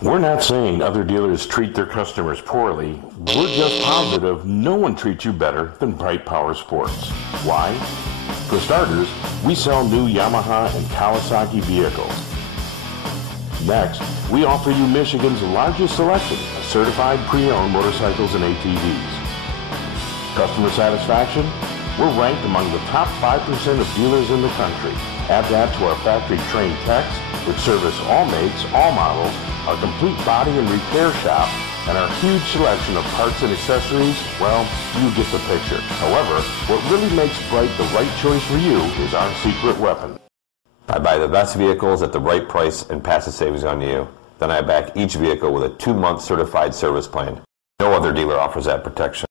We're not saying other dealers treat their customers poorly. We're just positive no one treats you better than Bright Power Sports. Why? For starters, we sell new Yamaha and Kawasaki vehicles. Next, we offer you Michigan's largest selection of certified pre-owned motorcycles and ATVs. Customer satisfaction? We're ranked among the top 5% of dealers in the country. Add that to our factory-trained techs, which service all makes, all models, our complete body and repair shop, and our huge selection of parts and accessories. Well, you get the picture. However, what really makes Bright the right choice for you is our secret weapon. I buy the best vehicles at the right price and pass the savings on to you. Then I back each vehicle with a 2-month certified service plan. No other dealer offers that protection.